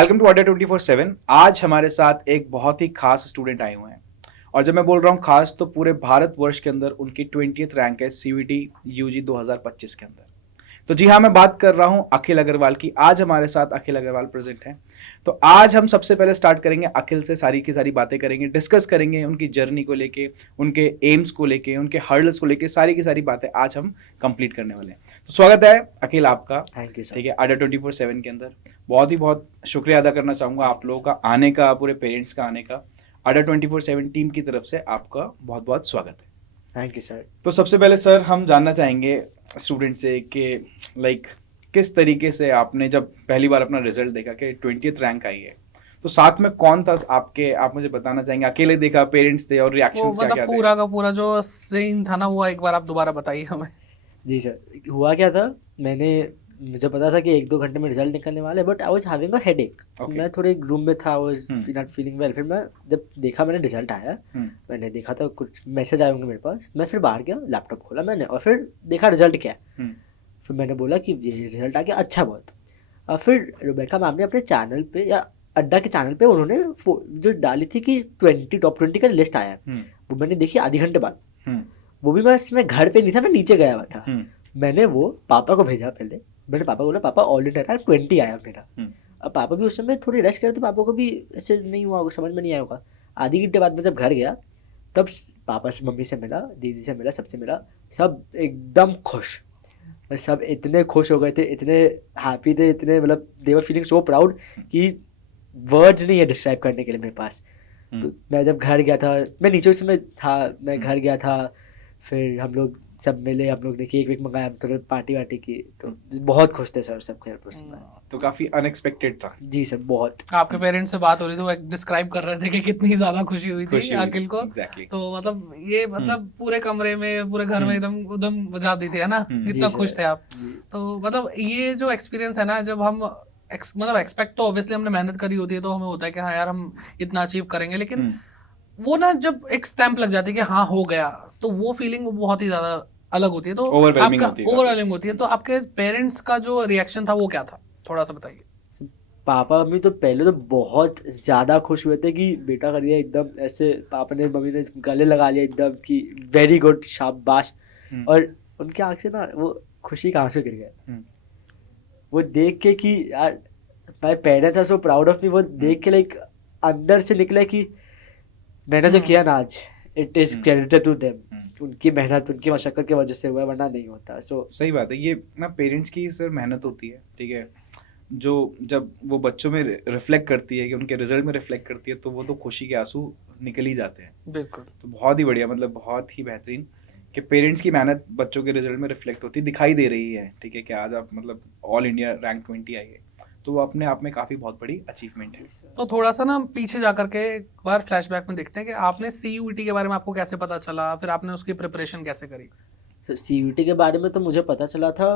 Welcome to अड्डा 24/7। आज हमारे साथ एक बहुत ही खास स्टूडेंट आए हुए हैं और जब मैं बोल रहा हूँ खास तो पूरे भारतवर्ष के अंदर उनकी 20th रैंक है सीयूईटी यूजी 2025 के अंदर। तो जी हाँ, मैं बात कर रहा हूँ अखिल अग्रवाल की। आज हमारे साथ अखिल अग्रवाल प्रेजेंट हैं। तो आज हम सबसे पहले स्टार्ट करेंगे अखिल से, सारी की सारी बातें करेंगे, डिस्कस करेंगे उनकी जर्नी को लेके, उनके एम्स को लेके, उनके हर्डल्स को लेके, सारी की सारी बातें आज हम कंप्लीट करने वाले हैं। तो स्वागत है अखिल आपका। Thank you sir. ठीक है, अड्डा 24/7 के अंदर बहुत शुक्रिया अदा करना चाहूँगा आप लोगों का आने का, पूरे पेरेंट्स का आने का। अड्डा 24/7 टीम की तरफ से आपका बहुत बहुत स्वागत है। Thank you sir. तो सबसे पहले सर हम जानना चाहेंगे स्टूडेंट से कि लाइक किस तरीके से आपने जब पहली बार अपना रिजल्ट देखा कि 20th रैंक आई है, तो साथ में कौन था आपके, आप मुझे बताना चाहेंगे? अकेले देखा, पेरेंट्स थे, और वो रिएक्शंस क्या मतलब क्या थे? पूरा का पूरा जो सीन था ना, वो एक बार आप दोबारा बताइए हमें। जी सर, हुआ क्या था, मुझे पता था कि 1-2 घंटे में रिजल्ट निकलने वाला है, but I was having a headache. Okay. मैं थोड़े रूम में था, I was hmm. Not feeling well. फिर मैं जब देखा, मैंने रिजल्ट आया, मैंने देखा था कुछ मैसेज आए होंगे मेरे पास। मैं फिर बाहर गया, लैपटॉप खोला मैंने और फिर देखा रिजल्ट क्या है। फिर मैंने बोला कि ये रिजल्ट आ गया, अच्छा बहुत। और फिर रुबैका मैम ने अपने चैनल पे या अड्डा के चैनल पे उन्होंने जो डाली थी कि टॉप 20 का लिस्ट आया है, वो मैंने देखी आधे घंटे बाद। वो भी मैं घर पे नहीं था, मैं नीचे गया हुआ था। मैंने वो पापा को भेजा पहले। मैंने पापा को बोला, पापा ऑल इंडिया रैंक 20 आया मेरा। अब पापा भी उस समय थोड़ी रेस्ट करे, तो पापा को भी ऐसे नहीं हुआ होगा, समझ में नहीं आया होगा। आधे घंटे बाद मैं जब घर गया, तब पापा से, मम्मी से मिला, दीदी से मिला, सबसे मिला। सब एकदम खुश, सब इतने खुश हो गए थे, इतने हैप्पी थे, इतने मतलब दे वर फीलिंग सो प्राउड कि वर्ड्स नहीं है डिस्क्राइब करने के लिए मेरे पास। तो मैं जब घर गया था, मैं नीचे उस समय था, मैं घर गया था, फिर हम लोग सब मिले, हम लोग ने केक वेक मंगाया, थोड़ा पार्टी वार्टी की, तो बहुत खुश थे सर, सब खैर उस समय। तो काफी अनएक्सपेक्टेड था। जी सर, बहुत। आपके पेरेंट्स से बात हो रही थी, वो डिस्क्राइब कर रहे थे कि कितनी ज्यादा खुशी हुई थी अखिल को। Exactly. तो मतलब ये मतलब पूरे कमरे में, पूरे घर में एकदम उदम बजा दी थी, है ना? जी कितना सर, खुश थे आप। जी। तो मतलब ये जो एक्सपीरियंस है ना, जब हम मतलब एक्सपेक्ट तो ऑब्वियसली हमने मेहनत करी होती है, तो हमें होता है कि हाँ यार हम इतना अचीव करेंगे, लेकिन वो ना जब एक स्टैंप लग जाती है कि हाँ हो गया, तो वो फीलिंग बहुत ही ज्यादा अलग होती है। तो Overwhelming आपका होती है काफी। ओवरवेलमिंग होती है। तो आपके पेरेंट्स का जो रिएक्शन था वो क्या था, थोड़ा सा बताइए। पापा मम्मी तो पहले तो बहुत ज़्यादा खुश हुए थे कि बेटा कर दिया, एकदम ऐसे पापा ने मम्मी ने गले लगा लिया एकदम कि वेरी गुड, शाबाश। और उनके आँख से ना वो खुशी के आंसू गिर गए, वो देख के कि यार my parents are so proud of me. वो देख के लाइक अंदर से निकला कि मैंने जो किया ना आज, it is credited to them. उनकी मेहनत, उनकी मशक्कत की वजह से हुआ है, वरना नहीं होता। सो सही बात है, ये ना पेरेंट्स की सर मेहनत होती है, ठीक है, जो जब वो बच्चों में रिफ्लेक्ट करती है, कि उनके रिजल्ट में रिफ्लेक्ट करती है, तो वो तो खुशी के आंसू निकल ही जाते हैं। बिल्कुल। तो बहुत ही बढ़िया, मतलब बहुत ही बेहतरीन कि पेरेंट्स की मेहनत बच्चों के रिजल्ट में रिफ्लेक्ट होती दिखाई दे रही है। ठीक है, कि आज आप मतलब ऑल इंडिया रैंक 20 आई है, तो वो अपने आप में काफ़ी बहुत बड़ी अचीवमेंट है। तो थोड़ा सा ना पीछे जा करके एक बार फ्लैशबैक में देखते हैं कि आपने सीयूईटी के बारे में आपको कैसे पता चला, फिर आपने उसकी प्रिपरेशन कैसे करी। सीयूटी के बारे में तो मुझे पता चला था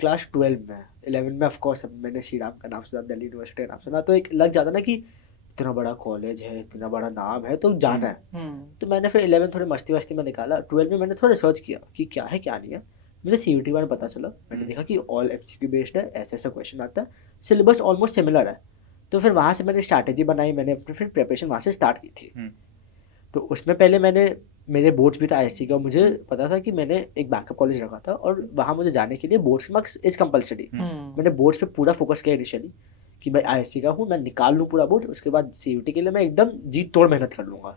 क्लास 12 में। 11 में ऑफकोर्स मैंने श्री राम का नाम सुना, दिल्ली यूनिवर्सिटी का नाम सुना, तो एक लग जाता ना कि इतना बड़ा कॉलेज है, इतना बड़ा नाम है, तो जाना है। तो मैंने फिर 11 थोड़ी मस्ती वस्ती में निकाला। 12 में मैंने थोड़ा रिसर्च किया कि क्या है क्या नहीं है। मुझे सीयूटी बारे में पता चला, मैंने देखा कि ऑल एमसीक्यू बेस्ड है, ऐसा ऐसा क्वेश्चन आता है, सिलेबस ऑलमोस्ट सिमिलर है। तो फिर वहाँ से मैंने स्ट्रैटेजी बनाई, मैंने अपनी फिर प्रिपरेशन वहाँ से स्टार्ट की थी। तो उसमें पहले मेरे बोर्ड्स भी था आईएससी का, मुझे पता था कि मैंने एक बैकअप कॉलेज रखा था और वहाँ मुझे जाने के लिए बोर्ड्स मार्क्स इज कंपलसरी। मैंने बोर्ड्स पे पूरा फोकस किया इनिशियली कि मैं आईएससी का हूँ, मैं निकाल लूँ पूरा बोर्ड, उसके बाद सीयूटी के लिए मैं एकदम जी तोड़ मेहनत कर लूँगा।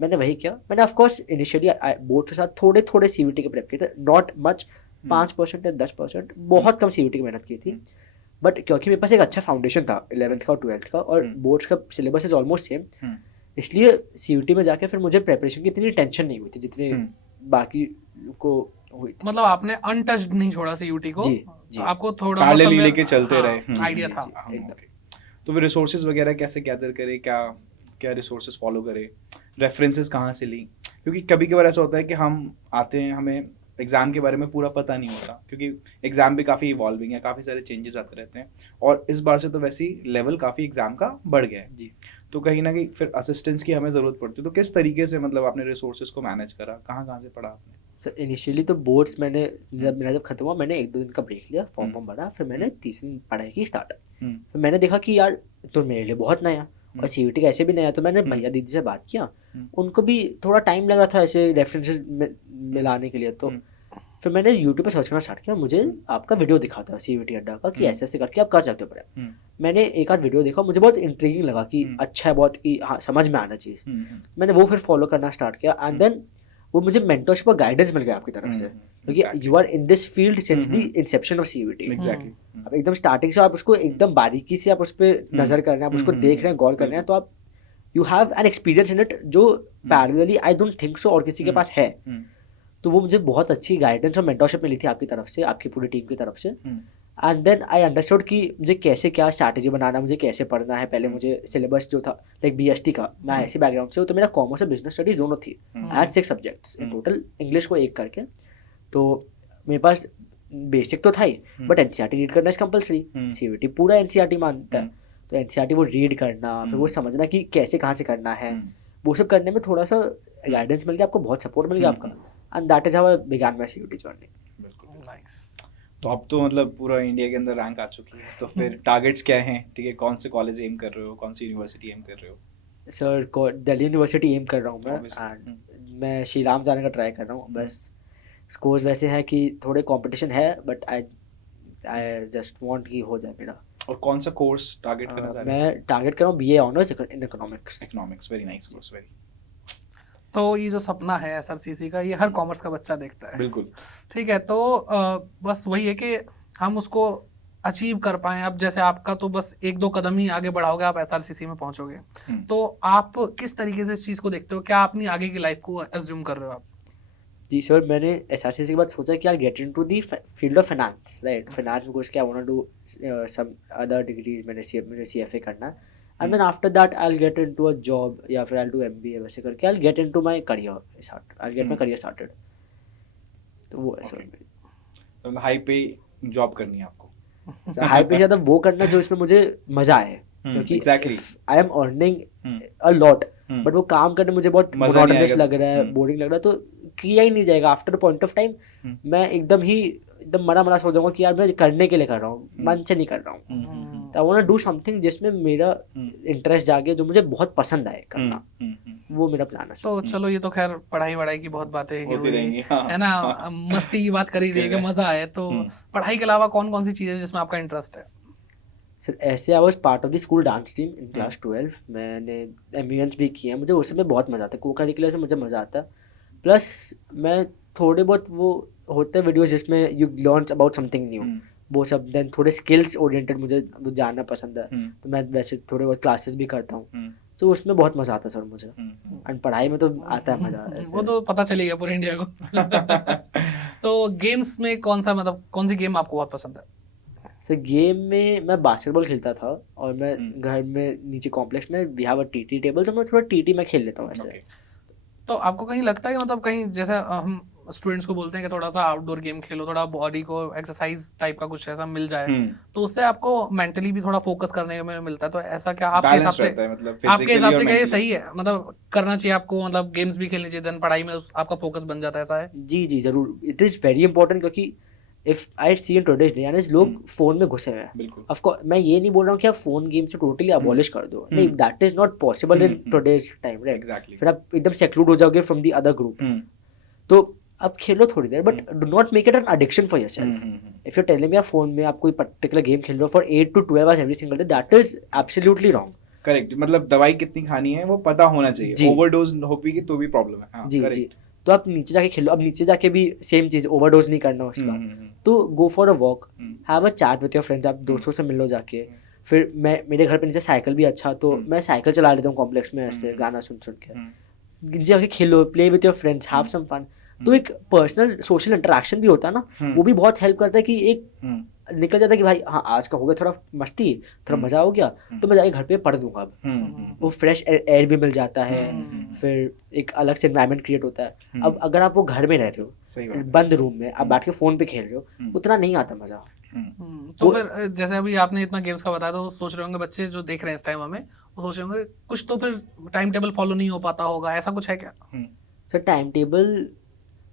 मैंने वही किया। मैंने ऑफकोर्स इनिशियली बोर्ड के साथ थोड़े थोड़े सीयूटी के प्रेप किए थे, नॉट मच, 5% या 10%, बहुत कम सीयूटी की मेहनत की थी। बट क्योंकि मेरे पास एक अच्छा फाउंडेशन था 11th का और 12th का, और बोर्ड्स का सिलेबस इज ऑलमोस्ट सेम, इसलिए सीयूटी में जाके फिर मुझे प्रिपरेशन की इतनी टेंशन नहीं हुई थी जितनी बाकी को हुई थी। मतलब आपने अनटच्ड नहीं छोड़ा सीयूटी को। जी, जी। आपको थोड़ा पैरेलली लेके चलते रहे। आइडिया था। ओके। तो फिर रिसोर्सेज वगैरह कैसे गैदर करे, क्या क्या रिसोर्सेज फॉलो करे, रेफरेंसेस कहाँ से ली? क्योंकि कभी कभार ऐसा होता है कि हम आते हैं, हमें एग्ज़ाम के बारे में पूरा पता नहीं होता, क्योंकि एग्ज़ाम भी काफ़ी इवॉल्विंग है, काफ़ी सारे चेंजेस आते रहते हैं, और इस बार से तो वैसे ही लेवल काफ़ी एग्ज़ाम का बढ़ गया है जी। तो कहीं ना कहीं फिर असिस्टेंस की हमें ज़रूरत पड़ती है। तो किस तरीके से मतलब आपने रिसोर्सेज को मैनेज करा, कहाँ कहाँ से पढ़ा आपने? सर इनिशियली तो बोर्ड्स मैंने जब खत्म हुआ मैंने 1-2 दिन का ब्रेक लिया, फॉर्म भरा, फिर मैंने तीसरे दिन पढ़ाई की स्टार्ट। फिर मैंने देखा कि यार तो मेरे लिए बहुत नया और सीयूटी का ऐसे भी नया, तो मैंने भैया दीदी से बात किया, उनको भी थोड़ा टाइम लग रहा था ऐसे रेफरेंसेस मिलाने के लिए। तो फिर मैंने यूट्यूब पे सर्च करना स्टार्ट किया, मुझे आपका वीडियो दिखा था सीयूटी अड्डा का कि ऐसे ऐसे करके आप कर सकते हो पढ़ाई। मैंने एक आध वीडियो देखा, मुझे बहुत इंट्रीगिंग लगा कि अच्छा है बहुत, कि हाँ समझ में आना चीज़। मैंने वो फिर फॉलो करना स्टार्ट किया एंड देन वो मुझे मेंटरशिप और गाइडेंस मिल गया आपकी तरफ से, क्योंकि you are in this field since the inception of CUET. Exactly. अब एकदम स्टार्टिंग से आप उसको एकदम बारीकी से आप उस पर नजर कर रहे हैं, आप उसको देख रहे हैं, गौर कर रहे हैं, तो आप you have an experience in it जो parallelly I don't think so और किसी के पास है। तो वो मुझे बहुत अच्छी गाइडेंस और मेंटरशिप मिली थी आपकी तरफ से, आपकी पूरी टीम की तरफ से। एंड देन आई अंडरस्टूड कि मुझे कैसे क्या स्ट्रैटेजी बनाना, मुझे कैसे पढ़ना है। पहले मुझे सिलेबस जो था लाइक बीएसटी का, मैं ऐसे बैकग्राउंड से हूँ, तो मेरा कॉमर्स और बिजनेस स्टडीज दोनों थी। I had 6 subjects in total, English को 1 करके। तो मेरे पास बेसिक तो था ही, बट एनसीईआरटी रीड करना इज कंपलसरी। सीयूटी पूरा एनसीईआरटी मानता है, तो एनसीईआरटी वो रीड करना, फिर वो समझना कि कैसे कहाँ से करना है, वो सब करने में थोड़ा सा गाइडेंस मिल गया, आपको बहुत सपोर्ट मिल गया आपका। And that is how I began my CUET journey. Nice. तो अब तो मतलब पूरा इंडिया के अंदर रैंक आ चुकी है, तो फिर टारगेट्स क्या हैं? ठीक है, कौन से कॉलेज एम कर रहे हो, कौन सी यूनिवर्सिटी एम कर रहे हो? सर दिल्ली यूनिवर्सिटी एम कर रहा हूँ मैं, एंड मैं श्री राम जाने का ट्राई कर रहा हूँ। बस स्कोर्स वैसे हैं कि थोड़े कंपटीशन है, बट आई जस्ट वांट कि हो जाए मेरा। और कौन सा कोर्स टारगेट करना चाह रहे हो? मैं टारगेट कर रहा हूँ BA honours in economics. Economics, very nice course, very. तो ये जो सपना है एसआरसीसी का, ये हर कॉमर्स का बच्चा देखता है। बिल्कुल। ठीक है, तो बस वही है कि हम उसको अचीव कर पाएं। अब जैसे आपका तो बस 1-2 कदम ही आगे बढ़ाओगे, आप एसआरसीसी में पहुंचोगे। तो आप किस तरीके से इस चीज़ को देखते हो? क्या अपनी आगे की लाइफ को एज्यूम कर रहे हो आप? जी सर, मैंने एसआरसीसी के बाद सोचा कि I get into the field of finance, right. Finance में कुछ क्या, I want to do some other degree, मुझे सीएफए करना है। And then after that I will get into a job, या फिर आई विल डू एमबीए, वैसे करके I will get into my career start, I will get my career started. तो वो है सर। हाई पे जॉब करनी है आपको? हाई पे ज़्यादा वो करना जो इसमें मुझे मजा आए, क्योंकि exactly. I am earning a lot, but वो काम करने मुझे बहुत मजा नहीं मोनोटोनस आएगा। लग रहा है, बोरिंग लग रहा है, तो किया ही नहीं जाएगा। आफ्टर पॉइंट ऑफ टाइम मैं एकदम मरा सो जाऊंगा कि यार मैं करने के लिए कर रहा हूँ, मन से नहीं कर रहा हूँ। तो I want to do something जिसमें मेरा इंटरेस्ट जागे, जो मुझे बहुत पसंद आए करना, वो मेरा प्लान है। तो चलो, ये तो खैर पढ़ाई वढ़ाई की बहुत बातें ही होती हुई रहेंगी, हाँ। है ना, मस्ती की बात करी दी कि मजा आए। तो पढ़ाई के अलावा कौन कौन सी चीजें जिसमें आपका इंटरेस्ट है? सर ऐसे I was part of the school dance team in class 12। मैंने एम्बियंस भी किए हैं, मुझे उसमें बहुत मज़ा आता है, को करिकुलर में मुझे मज़ा आता है। प्लस मैं थोड़े बहुत वो होते हैं वीडियोस जिसमें you learn about something new, वो सब। देन थोड़े स्किल्स ओरिएंटेड मुझे वो जानना पसंद है, तो मैं वैसे थोड़े बहुत क्लासेस भी करता हूँ, तो उसमें बहुत मज़ा आता है सर मुझे। एंड पढ़ाई में तो आता है मज़ा, वो तो पता चली गया पूरे इंडिया को। तो गेम्स में कौन सा, मतलब कौन सी गेम आपको बहुत पसंद है? सर गेम में मैं बास्केटबॉल खेलता था, और मैं घर में नीचे कॉम्प्लेक्स में we have a TT table, तो मैं थोड़ा टीटी में खेल लेता हूँ ऐसे। तो आपको कहीं लगता है कि मतलब कहीं जैसे हम स्टूडेंट्स को बोलते हैं कि थोड़ा सा आउटडोर गेम खेलो, थोड़ा बॉडी को एक्सरसाइज टाइप का कुछ ऐसा मिल जाए, तो उससे आपको मेंटली भी थोड़ा फोकस करने में मिलता है। तो ऐसा क्या आपके हिसाब से, आपके हिसाब से क्या ये सही है? मतलब करना चाहिए आपको, मतलब गेम्स भी खेलनी चाहिए, देन पढ़ाई में आपका फोकस बन जाता है, ऐसा है? जी जी ज़रूर, इट इज़ वेरी इंपॉर्टेंट, क्योंकि if I see in today's day यानी लोग फोन में घुसे हुए हैं। बिल्कुल। ऑफ कोर्स मैं ये नहीं बोल रहा हूँ कि आप फोन गेम से टोटली अबॉलिश कर दो, नहीं, that is not possible in today's time, right. Exactly. फिर आप एकदम सेक्लूड हो जाओगे फ्रॉम द अदर ग्रुप। तो आप खेलो थोड़ी देर, but do not make it an addiction for yourself. If you are telling me आप फोन में आप कोई पर्टिकुलर गेम खेल रहे हो for 8 to 12 hours every single day, that is absolutely wrong. Correct, मतलब दवाई कितनी खानी है वो पता होना चाहिए। ओवरडोज हो भी तो भी प्रॉब्लम है। हाँ, जी जी। तो आप नीचे जाके खेलो, अब नीचे जाके भी सेम चीज, ओवरडोज नहीं करना उसका। तो go for a walk, have a chat with your friends, आप दोस्तों से मिल लो जाके। फिर मेरे घर पे नीचे साइकिल भी अच्छा, तो मैं साइकिल चला लेता हूँ कॉम्प्लेक्स में ऐसे गाना सुन के। जाके खेलो, play with your friends, have some fun. तो एक पर्सनल सोशल इंटरेक्शन भी होता है ना, वो भी बहुत हेल्प करता है कि एक निकल जाता है कि भाई हाँ आज का हो गया थोड़ा मस्ती, थोड़ा मजा हो गया, तो मैं जाके घर पे पढ़ दूंगा अब। वो फ्रेश एयर भी मिल जाता है, फिर एक अलग से एनवायरनमेंट क्रिएट होता है। अब अगर आप वो घर में रह रहे हो बंद रूम में, आप बैठ के फोन पे खेल रहे हो, उतना नहीं आता मजा। तो फिर जैसे अभी आपने इतना गेम्स का बताया, तो सोच रहे होंगे बच्चे जो देख रहे हैं इस टाइम हमें, वो सोच रहे होंगे कुछ तो फिर टाइम टेबल फॉलो नहीं हो पाता होगा, ऐसा कुछ है क्या? सर टाइम टेबल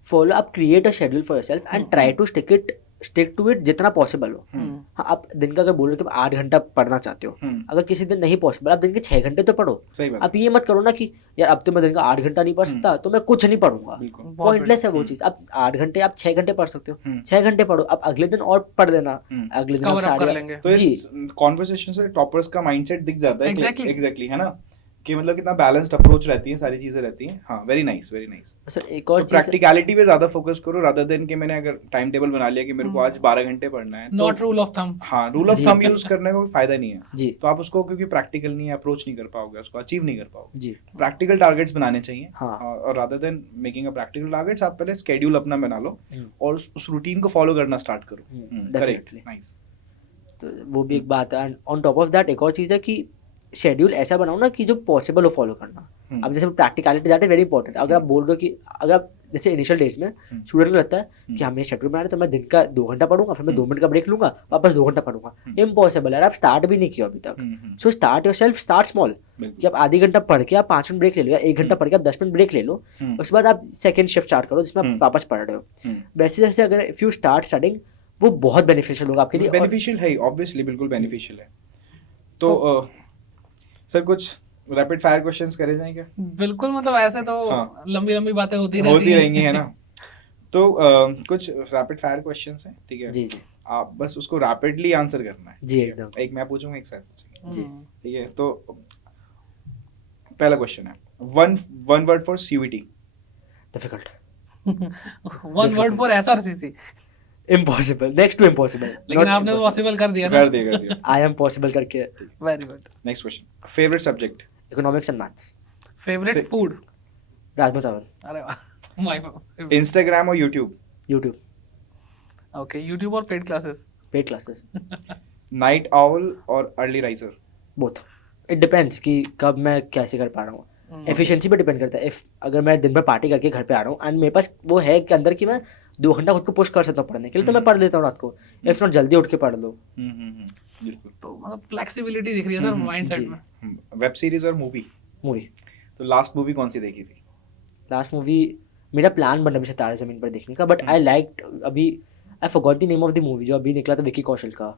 फॉलो, आप create a schedule for yourself and try to stick to it जितना पॉसिबल हो। हाँ, आप दिन का अगर बोल रहे हो कि 8 घंटा पढ़ना चाहते हो, अगर किसी दिन नहीं पॉसिबल, आप दिन के 6 घंटे तो पढ़ो। सही बात। आप ये मत करो ना कि यार अब तो मैं दिन का 8 घंटा नहीं पढ़ सकता तो मैं कुछ नहीं पढ़ूंगा, बिल्कुल। पॉइंटलेस है वो चीज़। आप 8 घंटे, आप 6 घंटे पढ़ सकते हो, 6 घंटे पढ़ो, आप अगले दिन और पढ़ देना, अगले दिन आप कवर अप कर साढ़े लेंगे। तो जी इस कॉन्वर्सेशन से टॉपर्स का माइंडसेट दिख जाता है। Exactly. एग्जैक्टली, है ना, कि मतलब कितना बैलेंस्ड अप्रोच रहती है, सारी चीजें रहती हैं। हाँ, very nice, very nice. Sir एक और तो चीज़, प्रैक्टिकलिटी पे ज्यादा फोकस करो रादर देन कि मैंने अगर टाइम टेबल बना लिया कि मेरे को आज 12 घंटे पढ़ना है, नॉट रूल ऑफ थंब। हाँ, रूल ऑफ जी, थंब जी। यूज करने का कोई फायदा नहीं है। जी तो आप उसको क्योंकि प्रैक्टिकल नहीं है, अप्रोच नहीं कर पाओगे, उसको अचीव नहीं कर पाओगे। जी प्रैक्टिकल टारगेट्स बनाने चाहिए। हाँ। और rather than making a practical targets, आप पहले स्केड्यूल अपना बना लो और उस रूटीन को फॉलो करना स्टार्ट करो। Correct, definitely. नाइस। तो वो भी एक बात है। And on top of that एक और चीज़ है कि शेड्यूल ऐसा बनाओ ना कि जो पॉसिबल हो फॉलो करना। अब जैसे practicality that is very important. अगर आप बोल रहे हो कि अगर आप जैसे इनिशियल डेज में स्टूडेंट को लगता है कि हमें शेड्यूल बनाना है तो मैं दिन का 2 घंटा पढ़ूंगा, फिर मैं 2 मिनट का ब्रेक लूंगा, वापस 2 घंटा पढ़ूंगा, इम्पॉसिबल है। आप स्टार्ट भी नहीं किया अभी तक। So start yourself, start small, कि आप आधी घंटा पढ़ के आप 5 मिनट ब्रेक ले लो, या 1 घंटा पढ़ के आप 10 मिनट ब्रेक ले लो, उसके बाद आप सेकंड शिफ्ट स्टार्ट करो जिसमें आप वापस पढ़ रहे हो। वैसे जैसे अगर इफ यू स्टार्ट स्टडिंग, वो बहुत बेनिफिशियल होगा आपके लिए। बेनिफिशियल है, ऑब्वियसली बिल्कुल बेनिफिशियल है। तो सर कुछ रैपिड फायर क्वेश्चंस करे जाएं क्या? बिल्कुल, मतलब ऐसे तो हाँ। लंबी लंबी बातें होती होती रहती रहेंगी, है ना। तो कुछ रैपिड फायर क्वेश्चंस हैं, ठीक है? जी जी आप बस उसको रैपिडली आंसर करना है। जी, ठीक है? एकदम। एक मैं पूछूंगा, एक सर पूछेंगे, जी। ठीक है? तो पहला क्वेश्चन है, one word for CVT. Difficult, one word for SRCC, impossible, next to impossible. लेकिन आपने तो पॉसिबल कर दिया ना। कर दिया। आई एम पॉसिबल करके। Very good. Next question, favourite subject. Economics and maths. Favourite food. Rajma chawal. अरे वाह, माय इंस्टाग्राम और यूट्यूब। यूट्यूब। ओके, यूट्यूब और paid classes. Paid classes. Night owl और early riser. Both, it depends कि कब मैं कैसे कर पा रहा हूँ। एफिशिएंसी पे डिपेंड करता है। इफ अगर मैं दिन भर पार्टी करके घर पे आ रहा हूँ एंड मेरे पास वो है कि अंदर कि मैं 2 घंटा खुद को पुश कर सकता हूँ पढ़ने के लिए, तो मैं पढ़ लेता हूँ रात को। इफ नॉट, जल्दी उठ के पढ़ लो। बिल्कुल। तो मतलब फ्लेक्सिबिलिटी दिख रही है सर माइंडसेट जी। में। वेब सीरीज और मूवी। मूवी। तो लास्ट मूवी कौन सी देखी थी? लास्ट मूवी, मेरा प्लान बना अभी सितारे ज़मीन पर देखने का, बट आई लाइक, अभी I forgot the name of the movie जो अभी निकला था विकी कौशल का,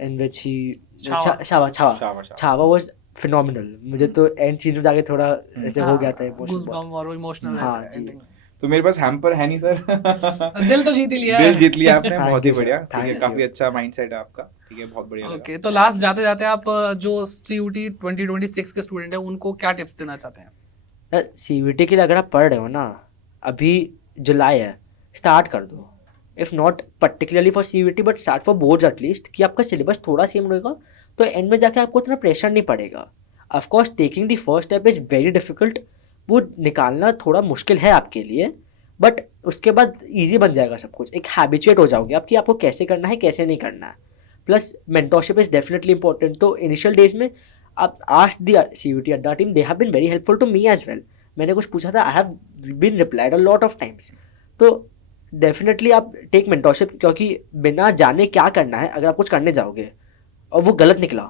इन विच ही छावा वाज फिनोमिनल। मुझे तो एंड सीन में जाके थोड़ा ऐसे हो गया था गूज़बम्प और इमोशनल। हाँ जी। तो मेरे पास हैम्पर है नहीं सर। दिल तो जीत ही लिया दिल है। जीत लिया आपने, Thank बहुत ही you, sir. बढ़िया। ठीक है, Thank काफी you. अच्छा माइंडसेट है आपका। ठीक है, बहुत बढ़िया लगा। ओके, तो लास्ट जाते जाते आप जो सीयूटी 2026 के स्टूडेंट हैं उनको क्या टिप्स देना चाहते हैं? यार सीवीटी के लिए अगर आप पढ़ रहे हो ना, अभी जुलाई है, स्टार्ट कर दो। If not particularly for CVT but start for boards at least, कि आपका सिलेबस थोड़ा सेम रहेगा तो एंड में जाके आपको इतना प्रेशर नहीं पड़ेगा। Of course taking the first step is very difficult, वो निकालना थोड़ा मुश्किल है आपके लिए, बट उसके बाद ईजी बन जाएगा सब कुछ। एक हैबिचुएट हो जाओगे आप कि आपको कैसे करना है कैसे नहीं करना है। Plus mentorship is definitely important. तो इनिशियल डेज में आप ask the CUET Adda team, they have been very helpful to me as well. मैंने कुछ पूछा था, I have been replied a lot of times. तो डेफिनेटली आप टेक मेंटोरशिप, क्योंकि बिना जाने क्या करना है अगर आप कुछ करने जाओगे और वो गलत निकला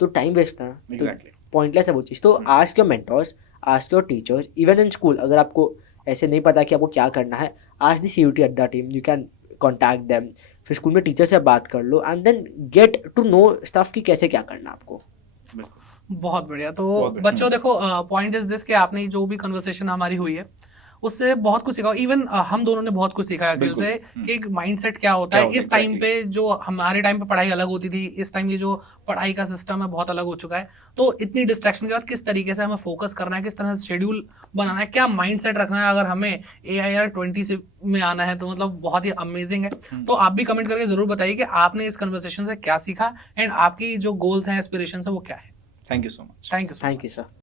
तो टाइम वेस्ट है, Exactly. पॉइंटलेस है वो चीज़। तो ask your mentors, ask your teachers, even in school अगर आपको ऐसे नहीं पता कि आपको क्या करना है, ask the CUET Adda team, you can contact them. फिर स्कूल में टीचर से बात कर लो and then get to know stuff कि कैसे क्या करना है आपको। बहुत बढ़िया। तो बहुत बढ़िया। बच्चों देखो, पॉइंट इज दिस कि आपने जो भी कन्वर्सेशन हमारी हुई है उससे बहुत कुछ सीखा। इवन हम दोनों ने बहुत कुछ सीखा अखिल से कि एक माइंडसेट क्या होता है। इस टाइम पे जो हमारे टाइम पे पढ़ाई अलग होती थी, इस टाइम ये जो पढ़ाई का सिस्टम है बहुत अलग हो चुका है। तो इतनी डिस्ट्रैक्शन के बाद किस तरीके से हमें फोकस करना है, किस तरह से शेड्यूल बनाना है, क्या माइंडसेट रखना है अगर हमें AIR 20 में आना है, तो मतलब बहुत ही अमेजिंग है। तो आप भी कमेंट करके जरूर बताइए कि आपने इस कन्वर्सेशन से क्या सीखा एंड आपकी जो गोल्स हैं, एस्पिरेशंस है वो क्या है। Thank you so much. Thank you. Thank you sir.